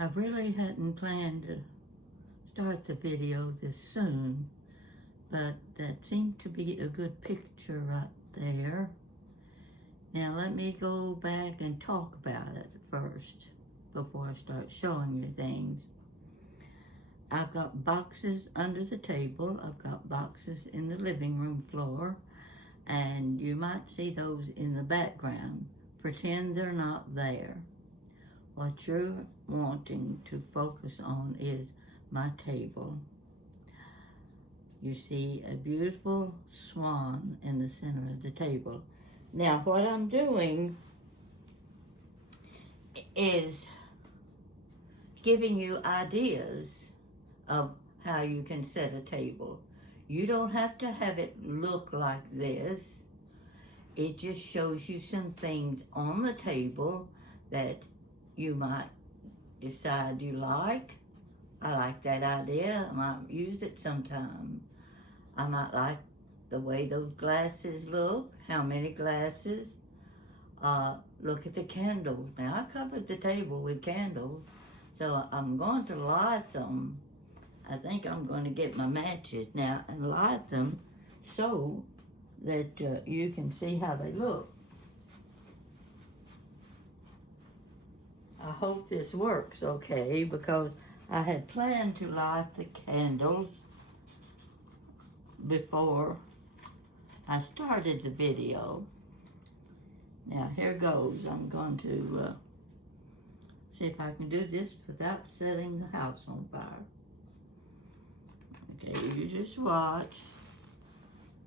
I really hadn't planned to start the video this soon, but that seemed to be a good picture right there. Now let me go back and talk about it first before I start showing you things. I've got boxes under the table. I've got boxes in the living room floor, and you might see those in the background. Pretend they're not there. What you're wanting to focus on is my table. You see a beautiful swan in the center of the table. Now what I'm doing is giving you ideas of how you can set a table. You don't have to have it look like this. It just shows you some things on the table that you might decide you like. I like that idea. I might use it sometime. I might like the way those glasses look. How many glasses? Look at the candles. Now I covered the table with candles, so I'm going to light them. I think I'm going to get my matches now and light them so that you can see how they look. I hope this works okay, because I had planned to light the candles before I started the video. Now here goes. I'm going to see if I can do this without setting the house on fire. Okay, you just watch.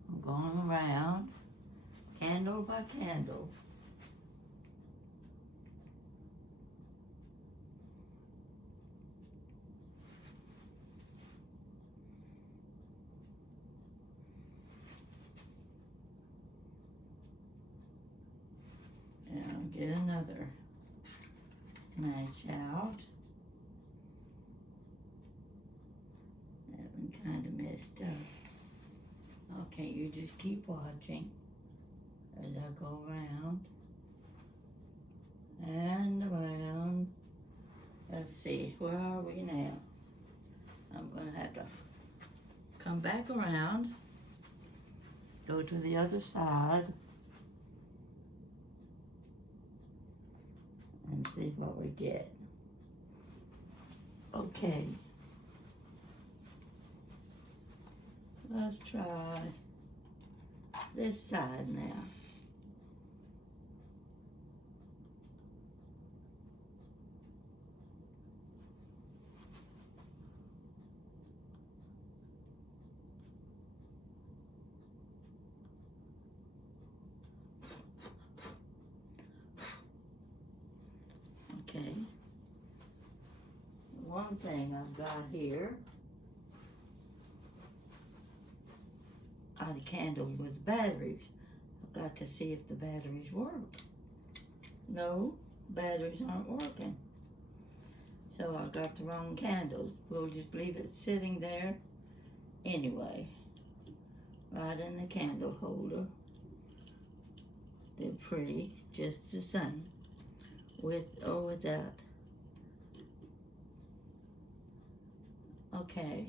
I'm going around, candle by candle. And I'll get another match out. That one kind of messed up. Okay, you just keep watching as I go around and around. Let's see, where are we now? I'm going to have to come back around, go to the other side, and see what we get. Okay. Let's try this side now. Okay. One thing I've got here are the candles with batteries. I've got to see if the batteries work. No, batteries aren't working. So I got the wrong candles. We'll just leave it sitting there anyway, right in the candle holder. They're pretty, just the same, with or without. Okay.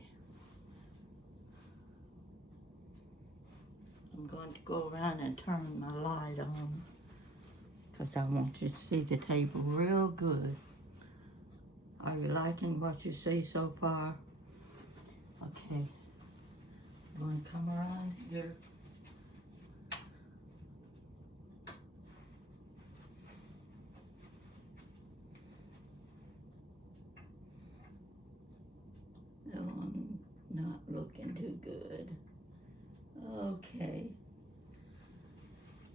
I'm going to go around and turn my light on because I want you to see the table real good. Are you liking what you see so far? Okay. I'm going to come around here. Oh, I'm not looking too good. Okay.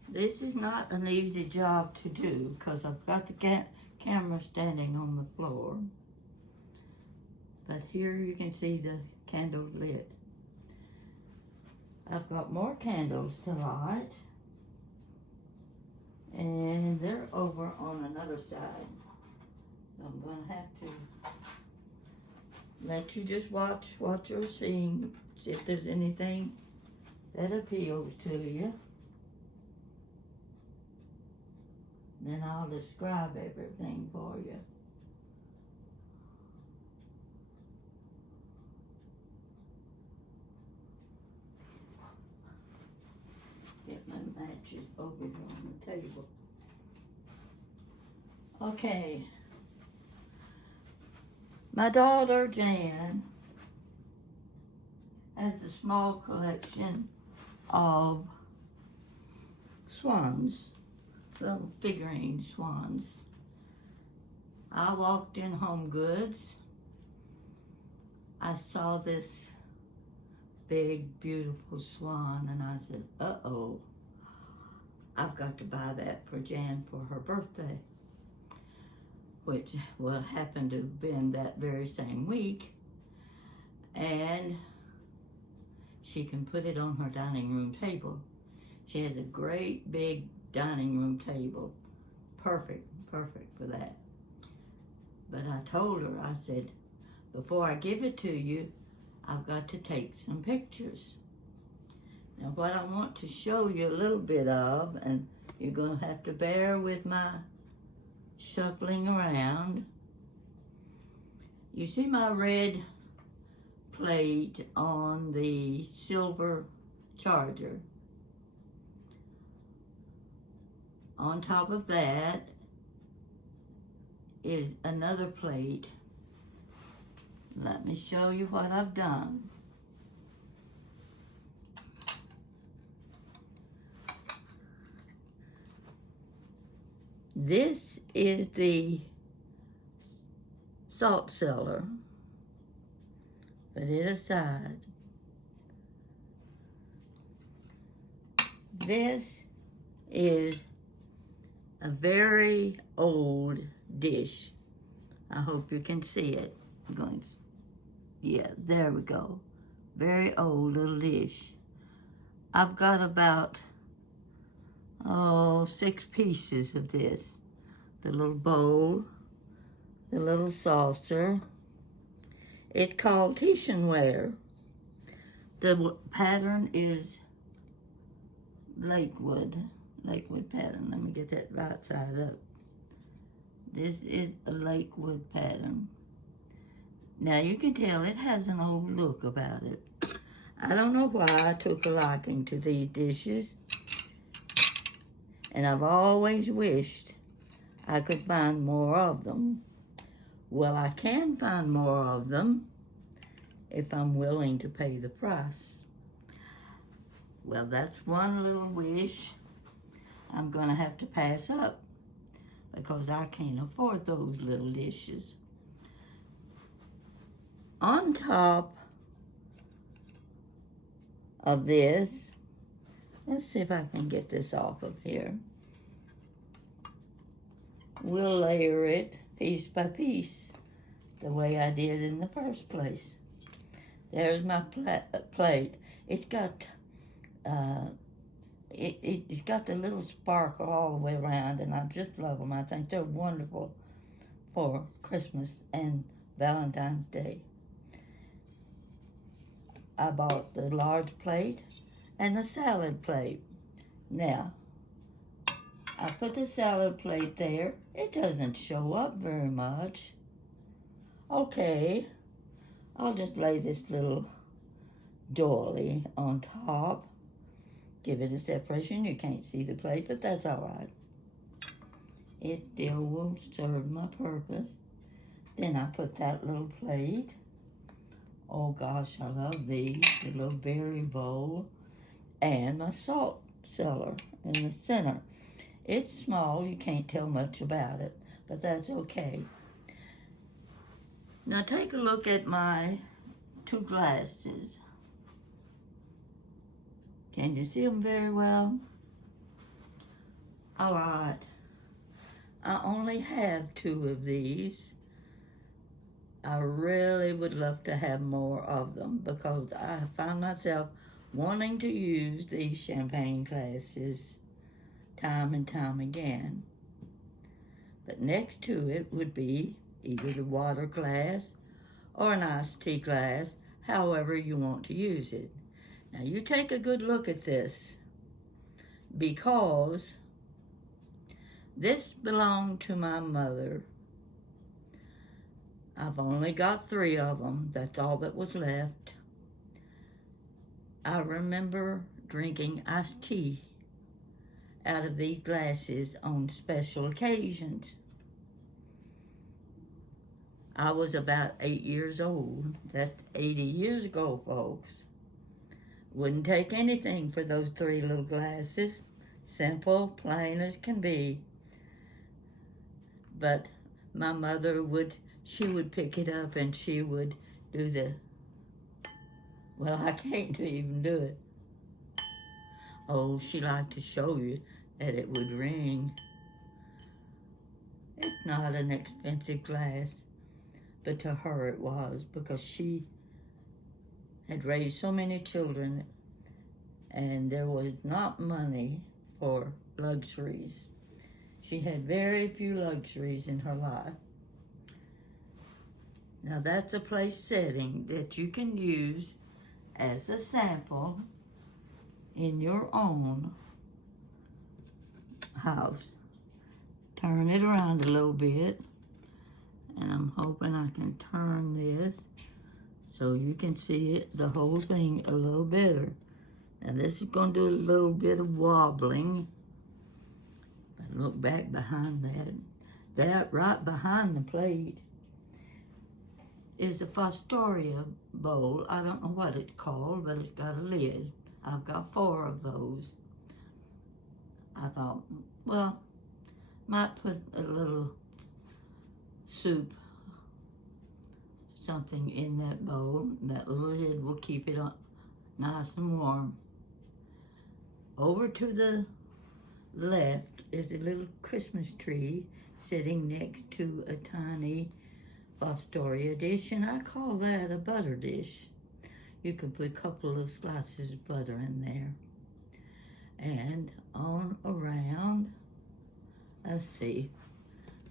This is not an easy job to do because I've got the camera standing on the floor. But here you can see the candle lit. I've got more candles to light. And they're over on another side. So I'm going to have to let you just watch what you're seeing. See if there's anything that appeals to you. Then I'll describe everything for you. over here on the table. Okay. My daughter Jan has a small collection of swans, little figurine swans. I walked in Home Goods. I saw this big, beautiful swan, and I said, uh-oh, I've got to buy that for Jan for her birthday, which will happen to have been that very same week. And she can put it on her dining room table. She has a great big dining room table. Perfect for that. But I told her, I said, before I give it to you, I've got to take some pictures. Now what I want to show you a little bit of, and you're going to have to bear with my shuffling around. You see my red plate on the silver charger. On top of that is another plate. Let me show you what I've done. This is the salt cellar. Put it aside. This is a very old dish. I hope you can see it. I'm going to, yeah, there we go. Very old little dish. I've got about, 6 pieces of this. The little bowl, the little saucer. It's called kitchenware. The pattern is Lakewood pattern. Let me get that right side up. This is a Lakewood pattern. Now you can tell it has an old look about it. I don't know why I took a liking to these dishes. And I've always wished I could find more of them. Well, I can find more of them if I'm willing to pay the price. Well, that's one little wish I'm gonna have to pass up because I can't afford those little dishes. On top of this, let's see if I can get this off of here. We'll layer it piece by piece, the way I did in the first place. There's my plate. It's got it's got the little sparkle all the way around, and I just love them. I think they're wonderful for Christmas and Valentine's Day. I bought the large plate and the salad plate. Now, I put the salad plate there. It doesn't show up very much. Okay, I'll just lay this little doily on top. Give it a separation. You can't see the plate, but that's all right. It still will serve my purpose. Then I put that little plate. Oh gosh, I love these. The little berry bowl and my salt cellar in the center. It's small, you can't tell much about it, but that's okay. Now take a look at my 2 glasses. Can you see them very well? All right. I only have 2 of these. I really would love to have more of them because I find myself wanting to use these champagne glasses time and time again. But next to it would be either the water glass or an iced tea glass, however you want to use it. Now you take a good look at this because this belonged to my mother. I've only got 3 of them. That's all that was left. I remember drinking iced tea out of these glasses on special occasions. I was about 8 years old. That's 80 years ago, folks. Wouldn't take anything for those 3 little glasses. Simple, plain as can be. But my mother she would pick it up and she would do well, I can't even do it. Oh, she liked to show you that it would ring. It's not an expensive glass, but to her it was, because she had raised so many children and there was not money for luxuries. She had very few luxuries in her life. Now that's a place setting that you can use as a sample in your own house. Turn it around a little bit, and I'm hoping I can turn this so you can see it, the whole thing a little better. Now this is going to do a little bit of wobbling. But look back behind that. That right behind the plate is a Fostoria bowl. I don't know what it's called, but it's got a lid. I've got 4 of those. I thought, well, might put a little soup, something in that bowl. That lid will keep it nice and warm. Over to the left is a little Christmas tree sitting next to a tiny Fostoria dish, and I call that a butter dish. You can put a couple of slices of butter in there. And on around, let's see,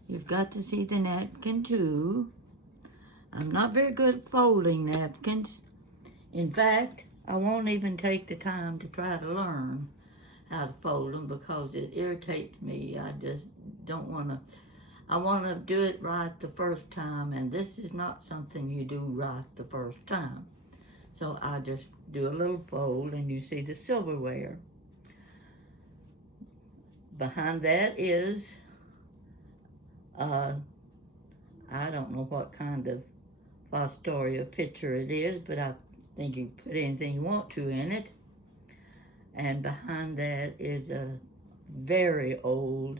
you've got to see the napkin too. I'm not very good at folding napkins. In fact, I won't even take the time to try to learn how to fold them because it irritates me. I just don't want to. I want to do it right the first time, and this is not something you do right the first time. So I just do a little fold, and you see the silverware. Behind that is, I don't know what kind of Fostoria picture it is, but I think you can put anything you want to in it. And behind that is a very old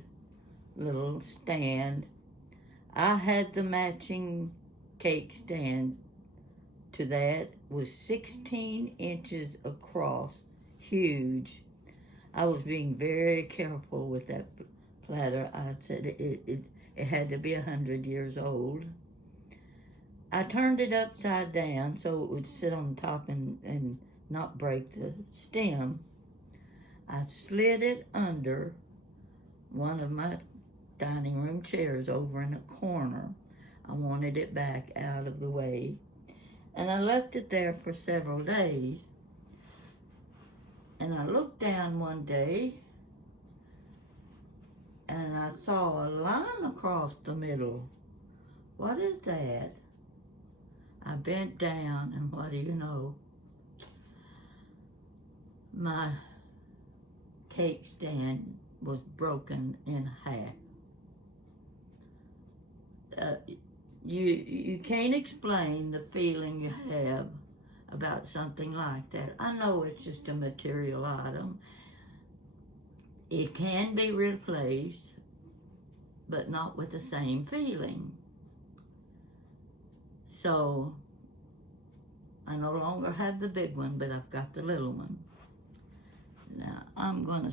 little stand. I had the matching cake stand to that, was 16 inches across, huge. I was being very careful with that platter. I said it had to be 100 years old. I turned it upside down so it would sit on top and not break the stem. I slid it under one of my dining room chairs over in a corner. I wanted it back out of the way. And I left it there for several days. And I looked down one day and I saw a line across the middle. What is that? I bent down, and what do you know? My cake stand was broken in half. You can't explain the feeling you have about something like that. I know it's just a material item. It can be replaced, but not with the same feeling. So I no longer have the big one, but I've got the little one. Now I'm going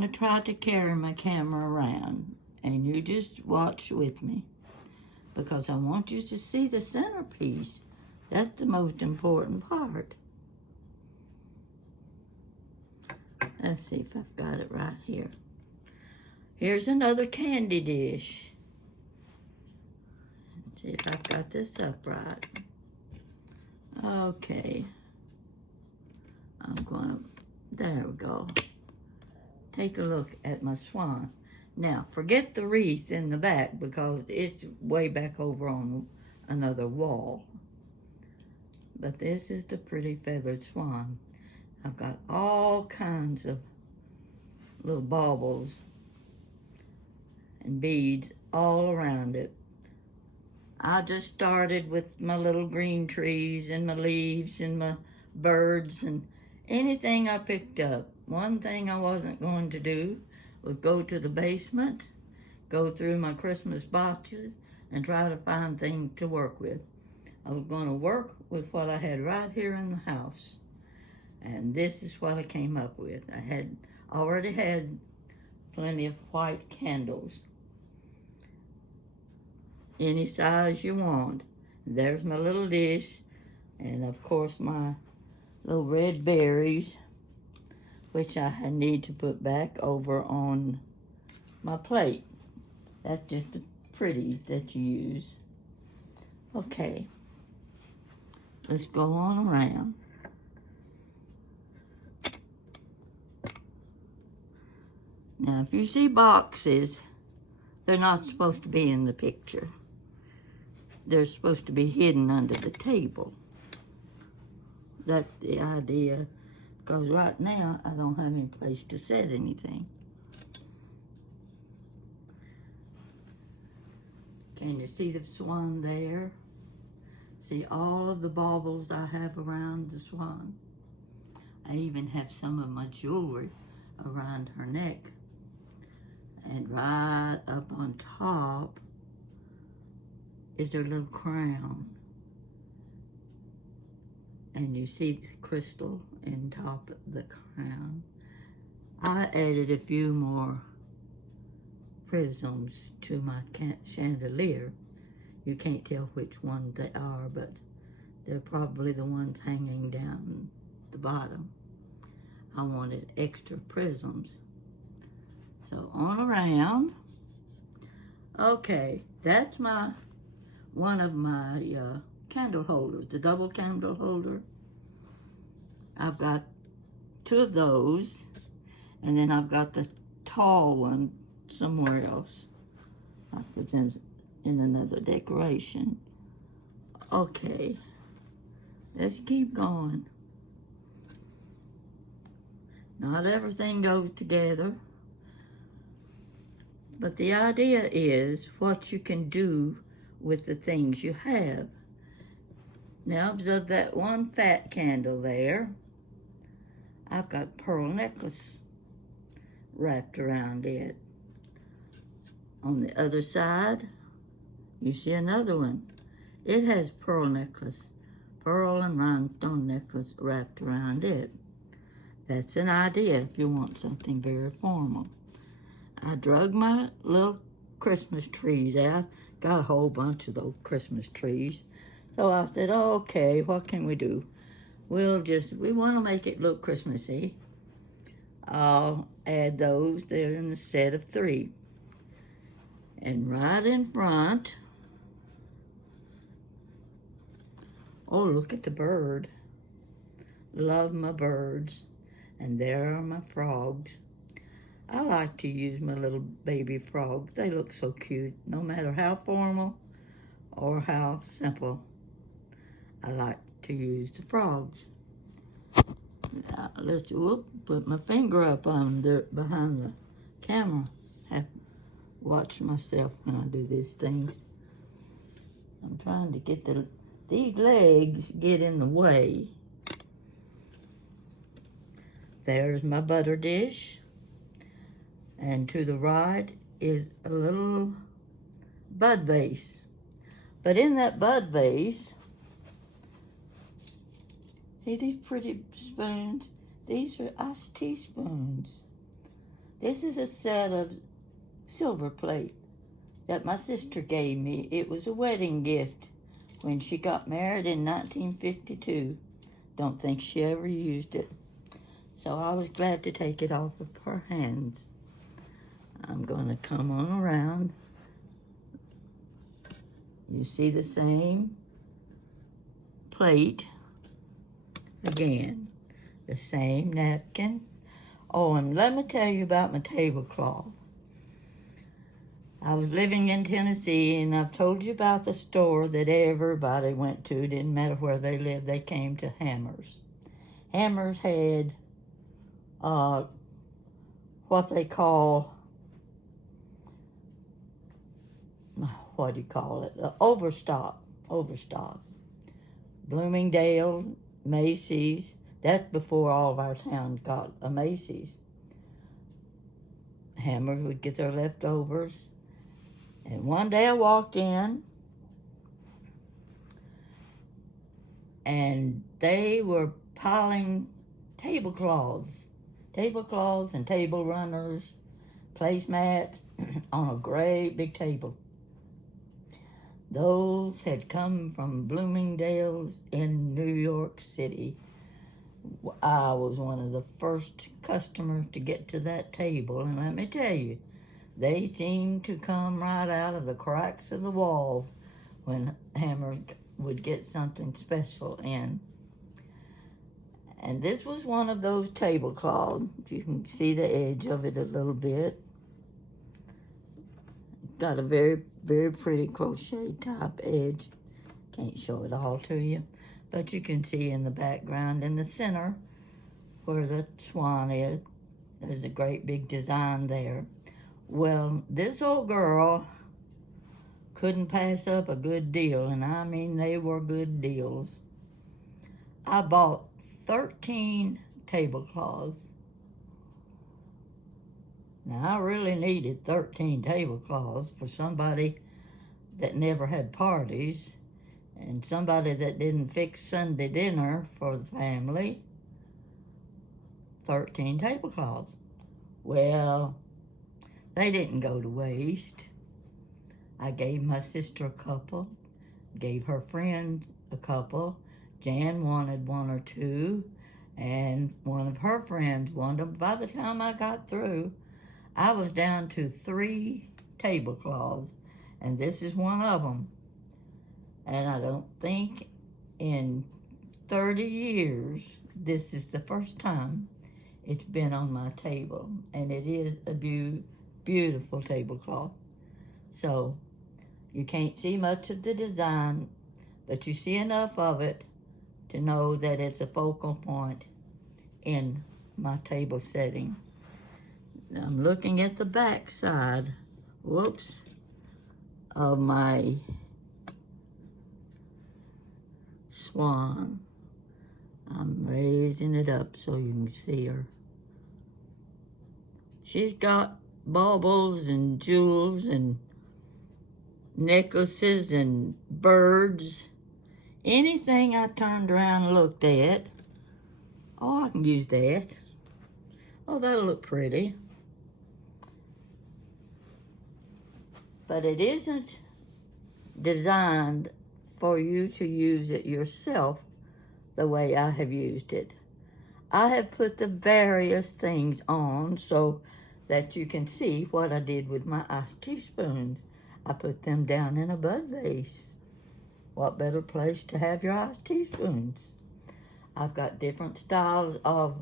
to try to carry my camera around, and you just watch with me, because I want you to see the centerpiece. That's the most important part. Let's see if I've got it right here. Here's another candy dish. Let's see if I've got this up right. Okay. There we go. Take a look at my swan. Now, forget the wreath in the back because it's way back over on another wall. But this is the pretty feathered swan. I've got all kinds of little baubles and beads all around it. I just started with my little green trees and my leaves and my birds and anything I picked up. One thing I wasn't going to do was go to the basement, go through my Christmas boxes, and try to find things to work with. I was going to work with what I had right here in the house. And this is what I came up with. I had already had plenty of white candles, any size you want. There's my little dish, and of course my little red berries, which I need to put back over on my plate. That's just the pretties that you use. Okay, let's go on around. Now, if you see boxes, they're not supposed to be in the picture. They're supposed to be hidden under the table. That's the idea, because right now I don't have any place to set anything. Can you see the swan there? See all of the baubles I have around the swan. I even have some of my jewelry around her neck. And right up on top is her little crown. And you see the crystal in top of the crown. I added a few more prisms to my chandelier. You can't tell which ones they are, but they're probably the ones hanging down the bottom. I wanted extra prisms. So on around. Okay, that's one of my candle holders, the double candle holder. I've got two of those, and then I've got the tall one somewhere else. I put them in another decoration. Okay, let's keep going. Not everything goes together. But the idea is what you can do with the things you have. Now, observe that one fat candle there. I've got pearl necklace wrapped around it. On the other side, you see another one. It has pearl necklace, pearl and rhinestone necklace wrapped around it. That's an idea if you want something very formal. I drug my little Christmas trees out. Got a whole bunch of those Christmas trees. So I said, oh, okay, what can we do? We want to make it look Christmassy. I'll add those. They're in the set of 3. And right in front, oh, look at the bird. Love my birds. And there are my frogs. I like to use my little baby frogs. They look so cute, no matter how formal or how simple. I like to use the frogs. Now, let's put my finger up behind the camera. Have to watch myself when I do these things. I'm trying to get these legs get in the way. There's my butter dish. And to the right is a little bud vase. But in that bud vase, see these pretty spoons? These are iced tea spoons. This is a set of silver plate that my sister gave me. It was a wedding gift when she got married in 1952. Don't think she ever used it. So I was glad to take it off of her hands. I'm going to come on around. You see the same plate again, the same napkin. Oh, and let me tell you about my tablecloth. I was living in Tennessee, and I've told you about the store that everybody went to. Didn't matter where they lived, they came to Hammers. Hammers had what they call, what do you call it? Overstock. Bloomingdale, Macy's. That's before all of our town got a Macy's. Hammers would get their leftovers. And one day I walked in, and they were piling tablecloths and table runners, placemats on a great big table. Those had come from Bloomingdale's in New York City. I was one of the first customers to get to that table, and let me tell you, they seemed to come right out of the cracks of the walls when Hammer would get something special in. And this was one of those tablecloths. You can see the edge of it a little bit. Got a very, very pretty crochet type edge. Can't show it all to you, but you can see in the background in the center where the swan is, there's a great big design there. Well, this old girl couldn't pass up a good deal, and I mean they were good deals. I bought 13 tablecloths. Now, I really needed 13 tablecloths for somebody that never had parties and somebody that didn't fix Sunday dinner for the family. 13 tablecloths. Well, they didn't go to waste. I gave my sister a couple, gave her friend a couple. Jan wanted one or two, and one of her friends wanted them. By the time I got through, I was down to 3 tablecloths, and this is one of them. And I don't think in 30 years, this is the first time it's been on my table, and it is a beautiful tablecloth. So you can't see much of the design, but you see enough of it to know that it's a focal point in my table setting. Now I'm looking at the back side, of my swan. I'm raising it up so you can see her. She's got baubles and jewels and necklaces and birds. Anything I turned around and looked at, oh, I can use that. Oh, that'll look pretty. But it isn't designed for you to use it yourself the way I have used it. I have put the various things on so that you can see what I did with my iced teaspoons. I put them down in a bud vase. What better place to have your iced teaspoons? I've got different styles of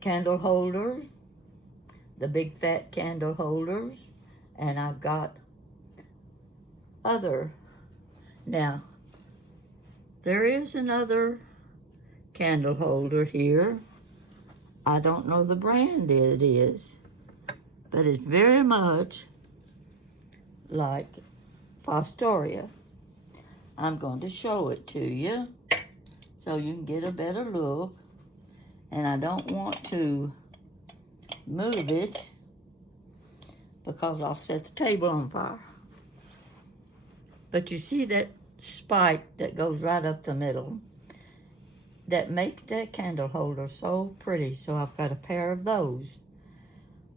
candle holders, the big fat candle holders, and I've got other. Now, there is another candle holder here. I don't know the brand it is, but it's very much like Fostoria. I'm going to show it to you so you can get a better look. And I don't want to move it because I'll set the table on fire. But you see that spike that goes right up the middle? That makes that candle holder so pretty. So I've got a pair of those.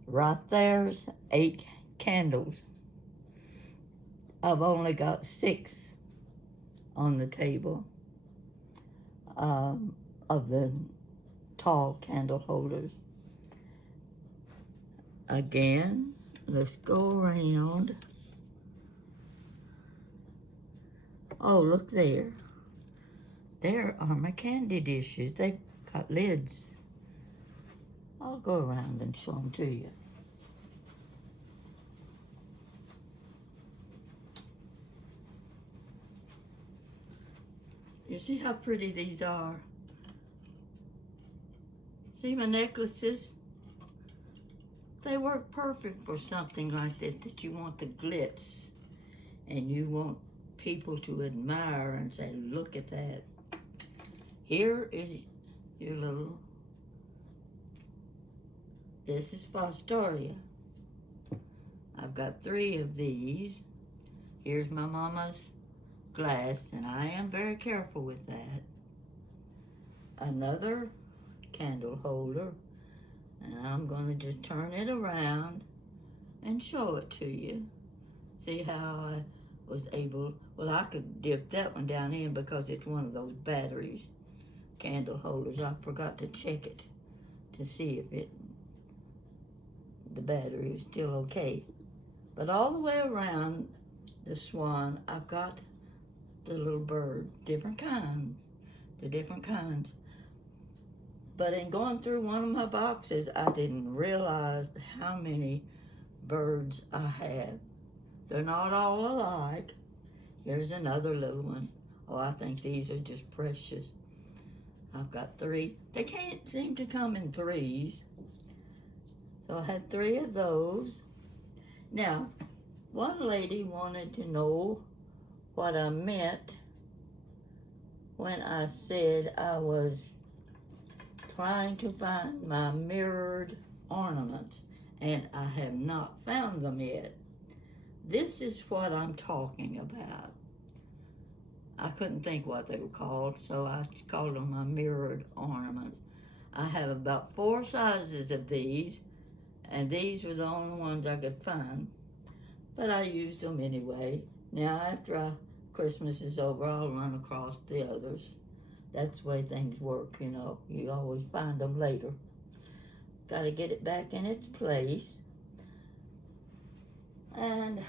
Right there's 8 candles. I've only got 6 on the table of the tall candle holders. Again, let's go around. Oh, look there. There are my candy dishes. They've got lids. I'll go around and show them to you. You see how pretty these are? See my necklaces? They work perfect for something like this, that you want the glitz and you want people to admire and say, look at that. Here is your little, this is Fostoria. I've got 3 of these. Here's my mama's glass, and I am very careful with that. Another candle holder, and I'm going to just turn it around and show it to you. See how I was able, well, I could dip that one down in because it's one of those batteries candle holders. I forgot to check it to see if the battery is still okay. But all the way around the Swan, I've got the little bird, different kinds, the different kinds. But in going through one of my boxes, I didn't realize how many birds I have. They're not all alike. Here's another little one. Oh, I think these are just precious. I've got 3. They can't seem to come in 3s. So I had 3 of those. Now, one lady wanted to know what I meant when I said I was trying to find my mirrored ornaments, and I have not found them yet. This is what I'm talking about. I couldn't think what they were called, so I called them my mirrored ornaments. I have about 4 sizes of these, and these were the only ones I could find. But I used them anyway. Now, after Christmas is over, I'll run across the others. That's the way things work, you know. You always find them later. Got to get it back in its place. And,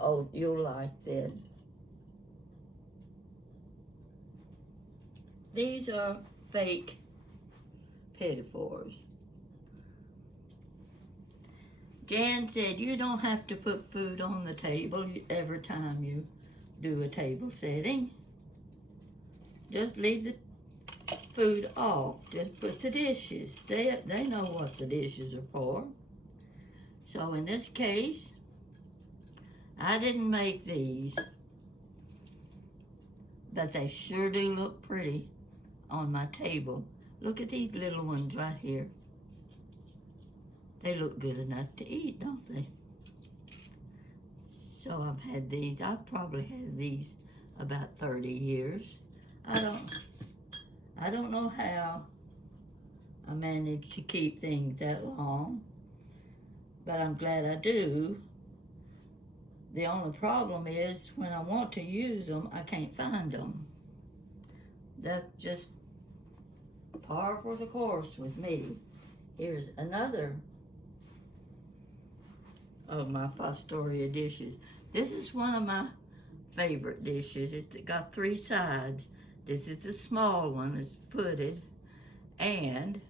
oh, you'll like this. These are fake pinafores. Jan said you don't have to put food on the table every time you do a table setting. Just leave the food off. Just put the dishes. They know what the dishes are for. So in this case, I didn't make these, but they sure do look pretty on my table. Look at these little ones right here. They look good enough to eat, don't they? So I've had these. I've probably had these about 30 years. I don't know how I managed to keep things that long, but I'm glad I do. The only problem is when I want to use them, I can't find them. That's just par for the course with me. Here's another of my Fostoria dishes. This is one of my favorite dishes. It's got 3 sides. This is the small one. It's footed, and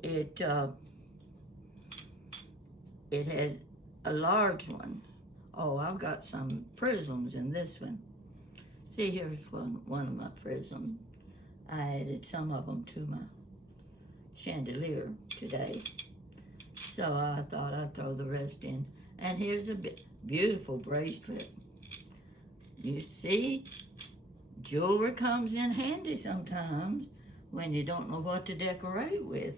it has a large one. Oh, I've got some prisms in this one. See, here's one of my prisms. I added some of them to my chandelier today. So I thought I'd throw the rest in. And here's a beautiful bracelet. You see, jewelry comes in handy sometimes when you don't know what to decorate with.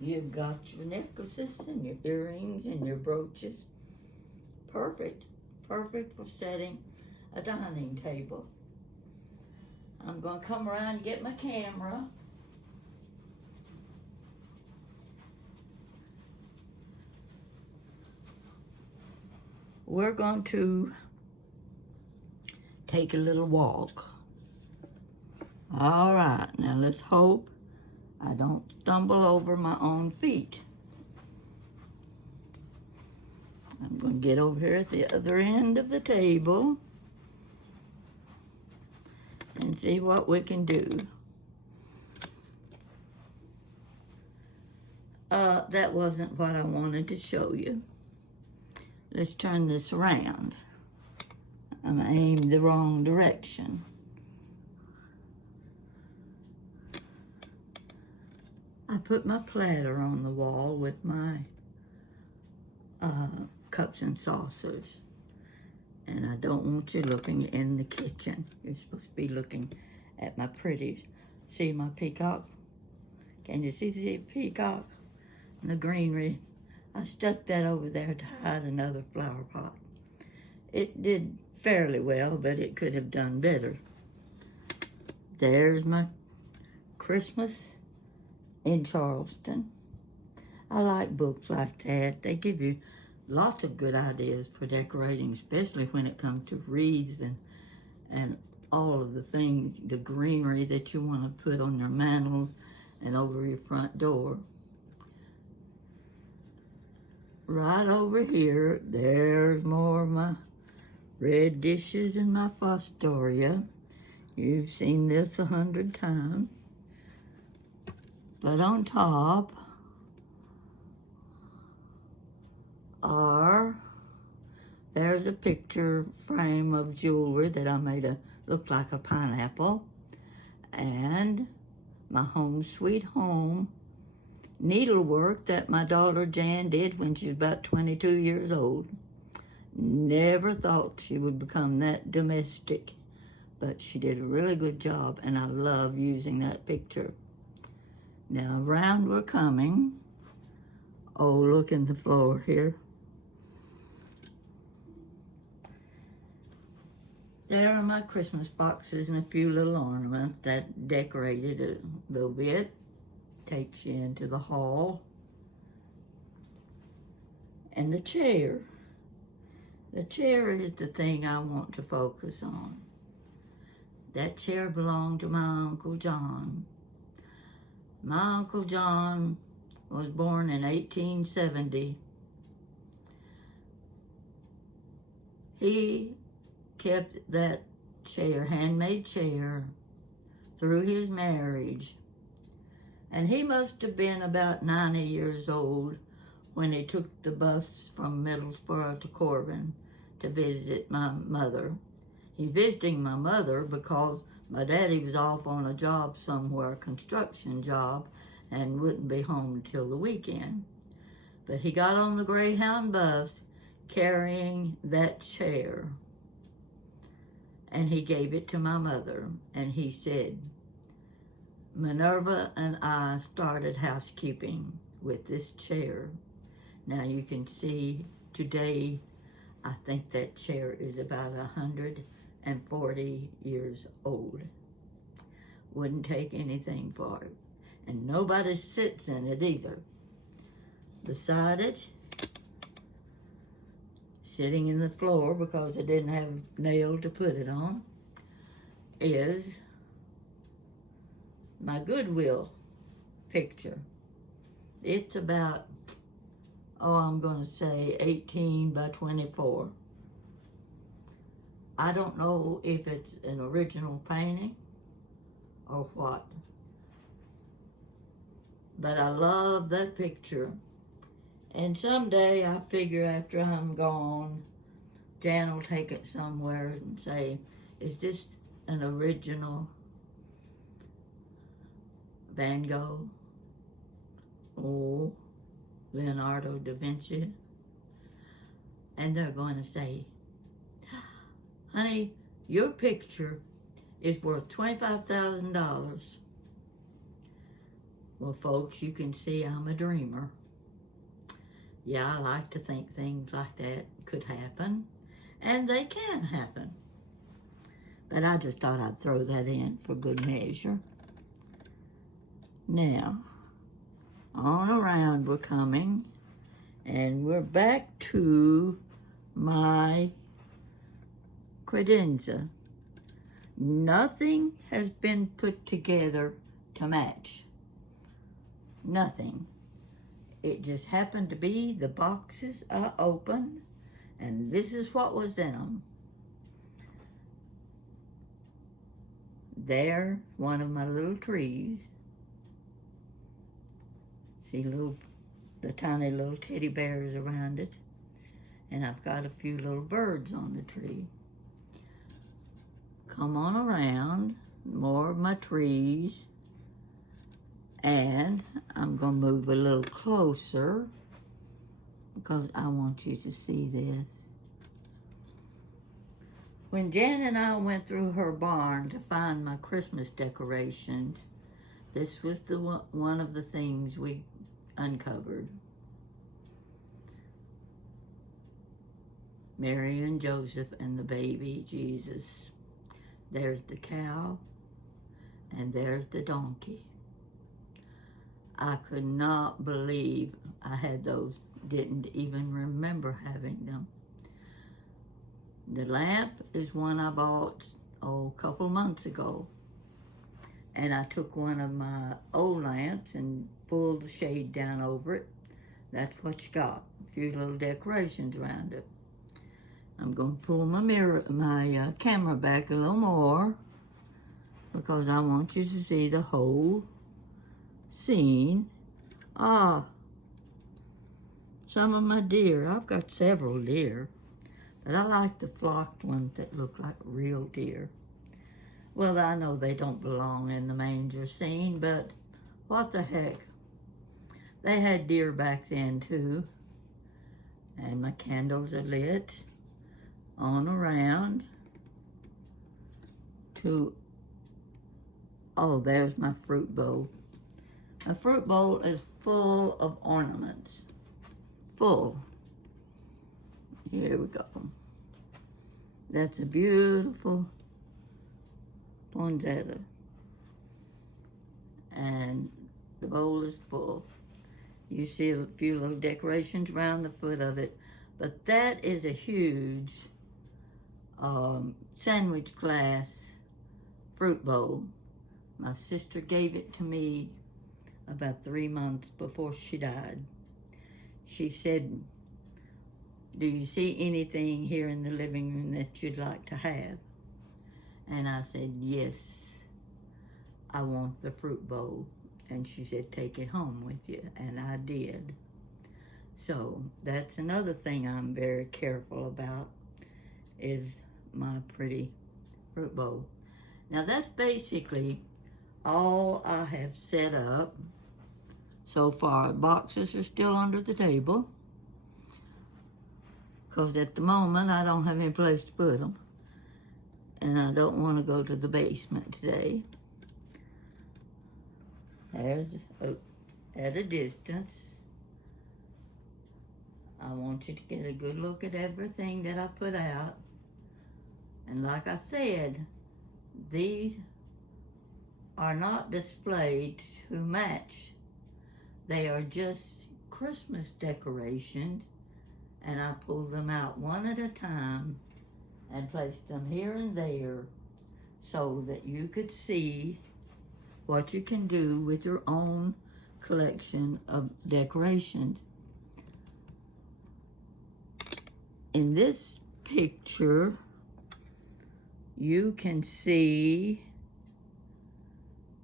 You've got your necklaces and your earrings and your brooches. Perfect. Perfect for setting a dining table. I'm going to come around and get my camera. We're going to take a little walk. All right, now let's hope I don't stumble over my own feet. I'm going to get over here at the other end of the table and see what we can do. That wasn't what I wanted to show you. Let's turn this around. I'm aimed the wrong direction. I put my platter on the wall with my cups and saucers. And I don't want you looking in the kitchen. You're supposed to be looking at my pretties. See my peacock? Can you see the peacock? And the greenery. I stuck that over there to hide another flower pot. It did fairly well, but it could have done better. There's my Christmas in Charleston. I like books like that. They give you lots of good ideas for decorating, especially when it comes to wreaths and all of the things, the greenery that you want to put on your mantels and over your front door. Right over here, there's more of my red dishes and my Fostoria. You've seen this 100 times. But on top there's a picture frame of jewelry that I made look like a pineapple. And my Home Sweet Home needlework that my daughter Jan did when she was about 22 years old. Never thought she would become that domestic, but she did a really good job, and I love using that picture. Now around we're coming. Oh, look in the floor here. There are my Christmas boxes and a few little ornaments that decorated a little bit. Takes you into the hall. And the chair. The chair is the thing I want to focus on. That chair belonged to my Uncle John. My Uncle John was born in 1870. He kept that chair, handmade chair, through his marriage. And he must have been about 90 years old when he took the bus from Middlesboro to Corbin to visit my mother. He visiting my mother because my daddy was off on a job somewhere, a construction job, and wouldn't be home until the weekend. But he got on the Greyhound bus carrying that chair. And he gave it to my mother, and he said, Minerva and I started housekeeping with this chair. Now you can see today, I think that chair is about 140 years old. Wouldn't take anything for it. And nobody sits in it either. Beside it, sitting in the floor because I didn't have a nail to put it on, is my Goodwill picture. It's about, I'm going to say 18 by 24. I don't know if it's an original painting or what, but I love that picture. And someday I figure after I'm gone, Jan will take it somewhere and say, is this an original Van Gogh or Leonardo da Vinci? And they're going to say, honey, your picture is worth $25,000. Well, folks, you can see I'm a dreamer. Yeah, I like to think things like that could happen, and they can happen. But I just thought I'd throw that in for good measure. Now, on around we're coming, and we're back to my credenza. Nothing has been put together to match. Nothing. It just happened to be the boxes I opened, and this is what was in them. There, one of my little trees. See the tiny little teddy bears around it. And I've got a few little birds on the tree. Come on around, more of my trees. And I'm going to move a little closer because I want you to see this. When Jan and I went through her barn to find my Christmas decorations, this was one of the things we uncovered. Mary and Joseph and the baby Jesus. There's the cow and there's the donkey. I could not believe I had those, didn't even remember having them. The lamp is one I bought, a couple months ago. And I took one of my old lamps and pulled the shade down over it. That's what you got. A few little decorations around it. I'm going to pull my camera back a little more because I want you to see the whole scene. Some of my deer. I've got several deer, but I like the flocked ones that look like real deer. Well, I know they don't belong in the manger scene, but what the heck? They had deer back then too. And my candles are lit on around to, there's my fruit bowl. My fruit bowl is full of ornaments. Full. Here we go. That's a beautiful poinsettia. And the bowl is full. You see a few little decorations around the foot of it. But that is a huge sandwich glass fruit bowl. My sister gave it to me about 3 months before she died. She said, "Do you see anything here in the living room that you'd like to have?" And I said, "Yes, I want the fruit bowl." And she said, "Take it home with you." And I did. So that's another thing I'm very careful about, is my pretty fruit bowl. Now that's basically all I have set up so far. Boxes are still under the table because at the moment I don't have any place to put them. And I don't want to go to the basement today. There's, at a distance, I want you to get a good look at everything that I put out. And like I said, these are not displayed to match. They are just Christmas decorations, and I pull them out one at a time and place them here and there so that you could see what you can do with your own collection of decorations. In this picture, you can see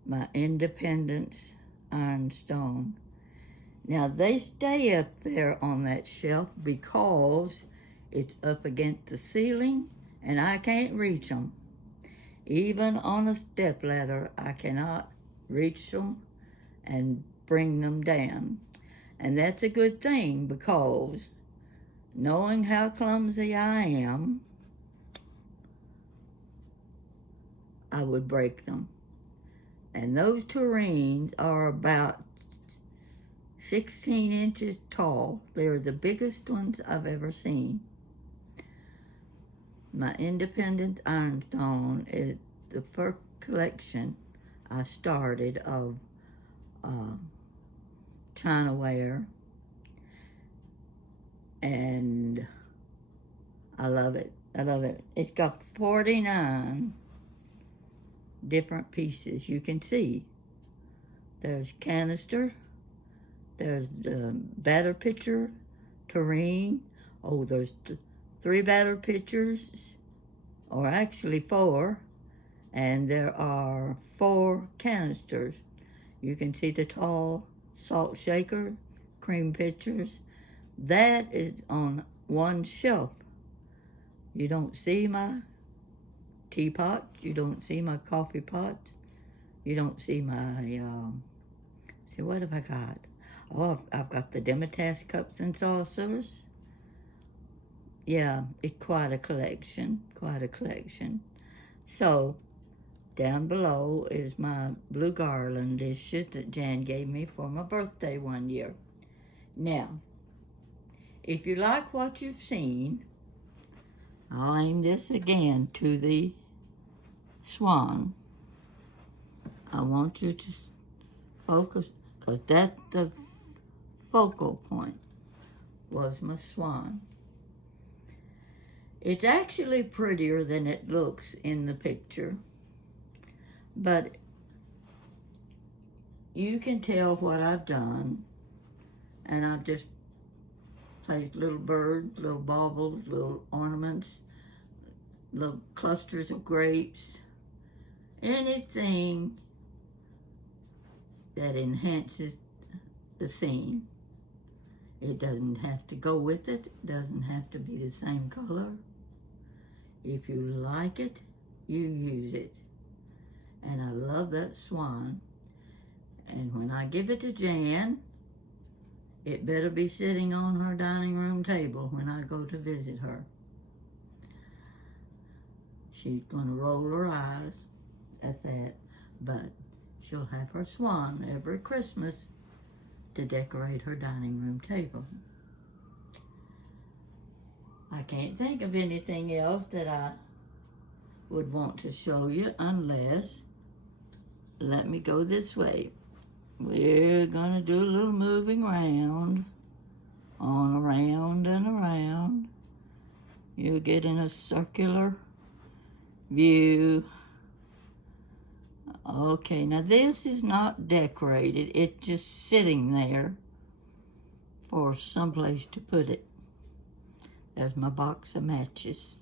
my Independence ironstone. Now they stay up there on that shelf because it's up against the ceiling and I can't reach them. Even on a stepladder, I cannot reach them and bring them down. And that's a good thing because knowing how clumsy I am, I would break them. And those tureens are about 16 inches tall. They're the biggest ones I've ever seen. My Independent ironstone is the first collection I started of Chinaware, and I love it. I love it. It's got 49 different pieces. You can see there's canister, there's the batter pitcher, tureen. There's 3 batter pitchers, or actually 4, and there are 4 canisters. You can see the tall salt shaker, cream pitchers. That is on one shelf. You don't see my teapot, you don't see my coffee pot, you don't see my see, what have I got? Oh, I've got the Demitasse cups and saucers. Yeah, it's quite a collection, quite a collection. So, down below is my blue garland dishes that Jan gave me for my birthday one year. Now, if you like what you've seen, I'll aim this again to the Swan. I want you to focus, because that's the focal point, was my Swan. It's actually prettier than it looks in the picture, but you can tell what I've done, and I've just placed little birds, little baubles, little ornaments, little clusters of grapes, anything that enhances the scene. It doesn't have to go with it. It doesn't have to be the same color. If you like it, you use it. And I love that swan. And when I give it to Jan, it better be sitting on her dining room table when I go to visit her. She's going to roll her eyes at that, but she'll have her swan every Christmas to decorate her dining room table. I can't think of anything else that I would want to show you unless, let me go this way. We're going to do a little moving around, on around and around. You'll get in a circular view. Okay, now this is not decorated. It's just sitting there for someplace to put it. There's my box of matches.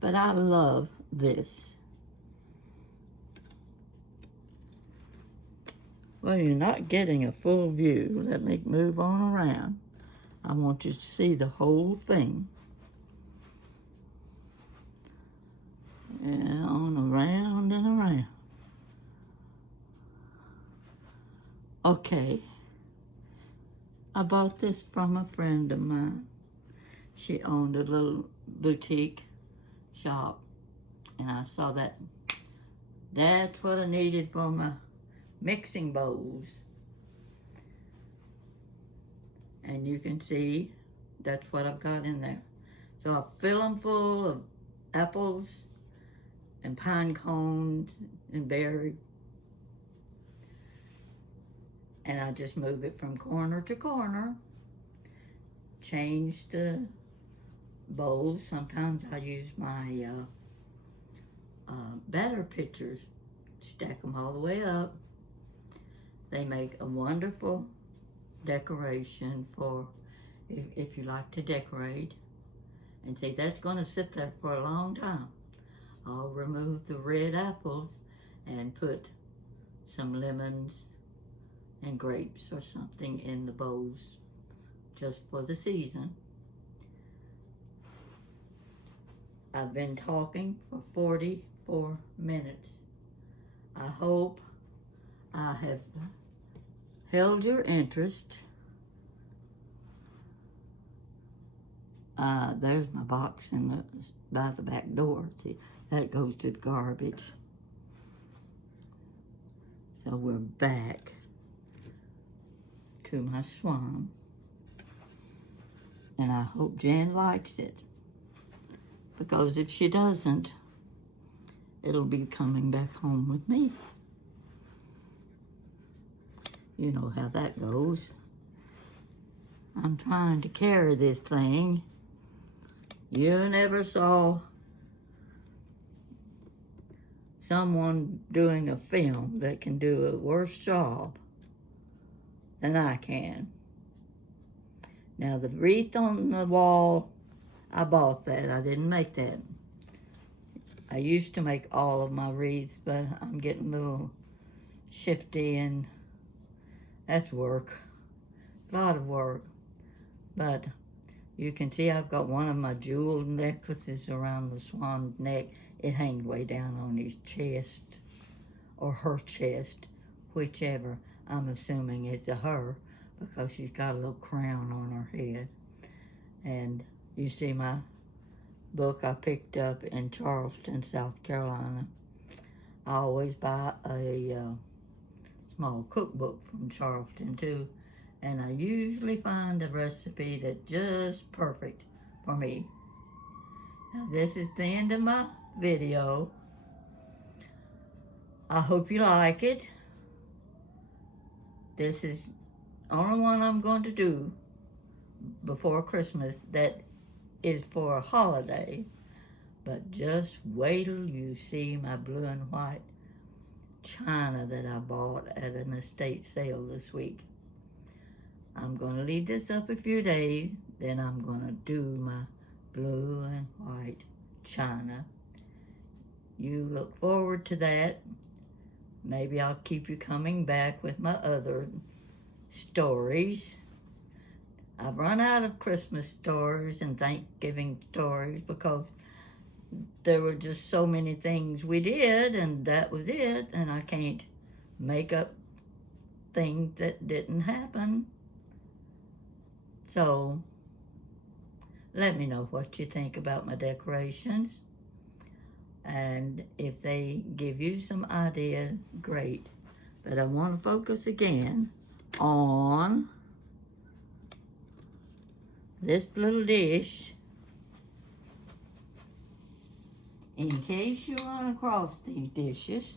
But I love this. Well, you're not getting a full view. Let me move on around. I want you to see the whole thing. And on around and around. Okay. I bought this from a friend of mine. She owned a little boutique shop. And I saw that. That's what I needed for my mixing bowls. And you can see that's what I've got in there. So I fill them full of apples and pine cones and berries. And I just move it from corner to corner. Change the bowls. Sometimes I use my batter pitchers. Stack them all the way up. They make a wonderful decoration for if you like to decorate. And see, that's going to sit there for a long time. I'll remove the red apples and put some lemons and grapes or something in the bowls just for the season. I've been talking for 44 minutes. I hope I have held your interest. There's my box by the back door. See, that goes to the garbage. So we're back to my swan. And I hope Jan likes it. Because if she doesn't, it'll be coming back home with me. You know how that goes. I'm trying to carry this thing. You never saw someone doing a film that can do a worse job than I can. Now the wreath on the wall, I bought that. I didn't make that. I used to make all of my wreaths, but I'm getting a little shifty and that's work. A lot of work. But you can see I've got one of my jeweled necklaces around the swan's neck. It hangs way down on his chest or her chest, whichever. I'm assuming it's a her because she's got a little crown on her head. And you see my book I picked up in Charleston, South Carolina. I always buy a small cookbook from Charleston too, and I usually find a recipe that's just perfect for me. Now this is the end of my video. I hope you like it. This is the only one I'm going to do before Christmas that is for a holiday. But just wait till you see my blue and white china that I bought at an estate sale this week. I'm going to leave this up a few days, then I'm going to do my blue and white china. You look forward to that. Maybe I'll keep you coming back with my other stories. I've run out of Christmas stories and Thanksgiving stories because there were just so many things we did, and that was it, and I can't make up things that didn't happen. So let me know what you think about my decorations, and if they give you some ideas, great. But I want to focus again on this little dish in case you run across these dishes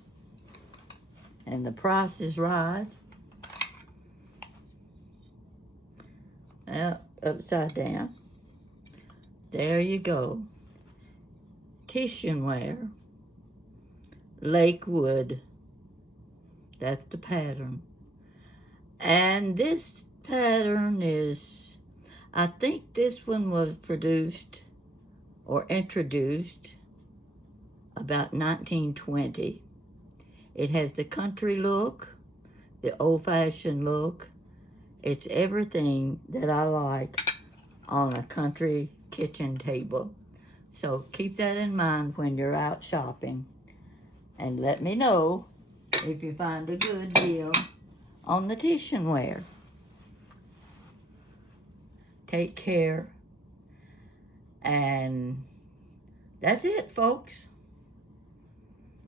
and the price is right. Upside down. There you go. Kitchenware. Lakewood. That's the pattern. And this pattern is, I think this one was produced or introduced about 1920. It has the country look, the old-fashioned look. It's everything that I like on a country kitchen table. So keep that in mind when you're out shopping. And let me know if you find a good deal on the kitchenware. Take care. And that's it, folks.